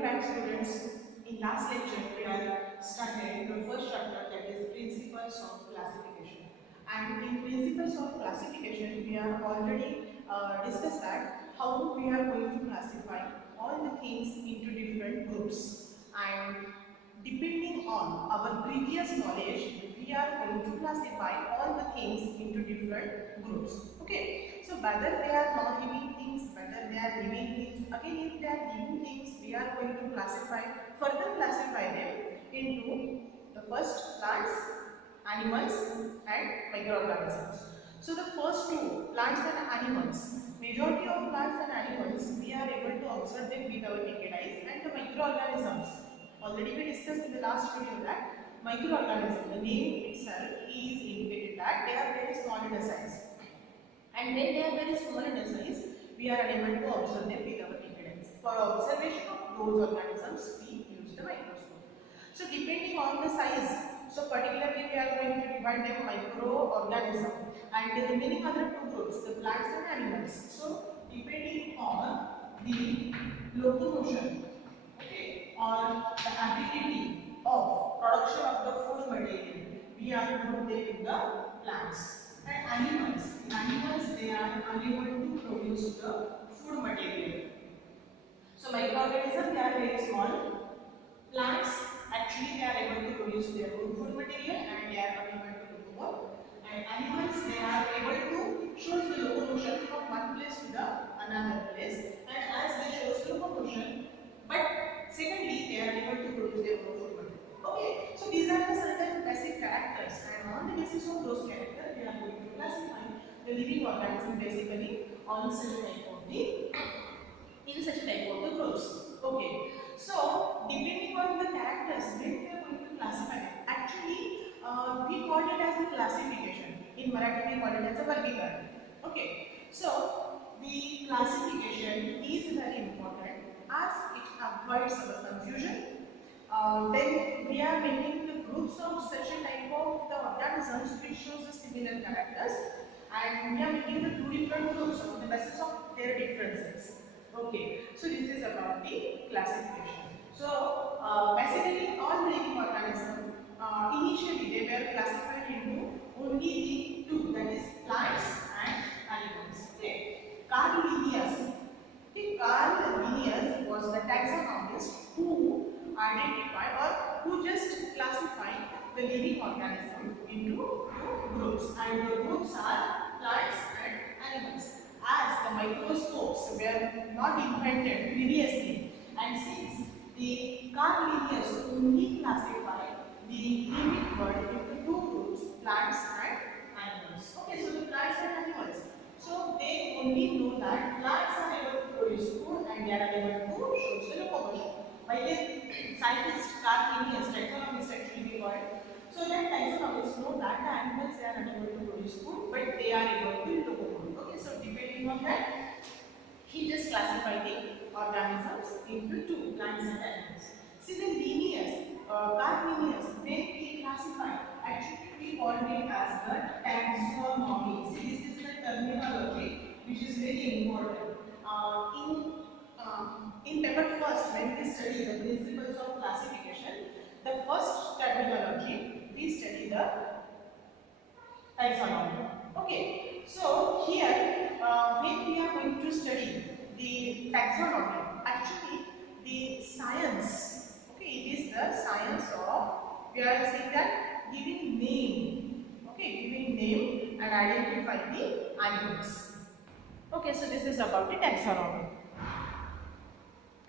Welcome back, students. In last lecture, we are started the first chapter, that is Principles of Classification. And in Principles of Classification, we are already discussed that how we are going to classify all the things into different groups. And depending on our previous knowledge, we are going to classify all the things into different groups. Okay, so whether they are non-living things, whether they are living things, again if they are living things, we are going to further classify them into the first plants, animals and microorganisms. So the first two, plants and animals, majority of plants and animals we are able to observe them with our naked eyes, and the microorganisms, already we discussed in the last video that microorganism, the name itself is indicated that they are very small in the size, and when they are very small in the size, we are unable to observe them with our naked eyes. For observation of those organisms, we use the microscope. So depending on the size, so particularly we are going to divide them microorganism, and the remaining other two groups, the plants and animals. So depending on the locomotion, okay, or the ability of production of the food material, we are going to take the plants. And animals they are unable to produce the food material. So microorganisms they are very small. Plants actually they are able to produce their own food material and they are unable to locomote. And animals they are able to show the locomotion from one place to the another place. And as they show locomotion, but secondly they are able to produce their own food material. Okay, so these are the certain basic characters, and on the basis of those characters, we are going to classify the living organism basically on such a type of the groups. Okay, so depending on the characters, when we are going to classify them, actually we call it as the classification. In Marathi, we call it as a vargikaran. Okay, so the classification is very important as it avoids our confusion. Then we are making the groups of such a type of the organisms which shows the similar characters, and we are making the two different groups on the basis of their differences. Okay, so this is about the classification. So basically all the living organisms initially they were classified into only the two, that is plants and animals. Okay, Carl Linnaeus. Carl Linnaeus was the taxonomist who identify or who just classify the living organism into two groups, and the groups are plants and animals. As the microscopes were not invented previously, and since the Carl Linnaeus only classified the living world into two groups, plants and animals. Okay, so the plants and animals. So they only know that plants are able to produce food and they are able to show the locomotion. By the scientist Carl Linnaeus, taxonomist actually we call it. So that taxonomists know that the animals they are unable to produce food, but they are able to locomote. Okay, so depending on that, he just classified the organisms into two, plants and animals. See the Linnaeus, Carl Linnaeus, when he classified, actually we call it as the taxonomy. See, this is the terminology which is very important. In paper first, when we study the principles of classification, the first terminology we study the taxonomy. Okay, so here when we are going to study the taxonomy, actually the science, okay, it is the science of, we are saying that giving name, okay, giving name and identify the animals. Okay, so this is about the taxonomy.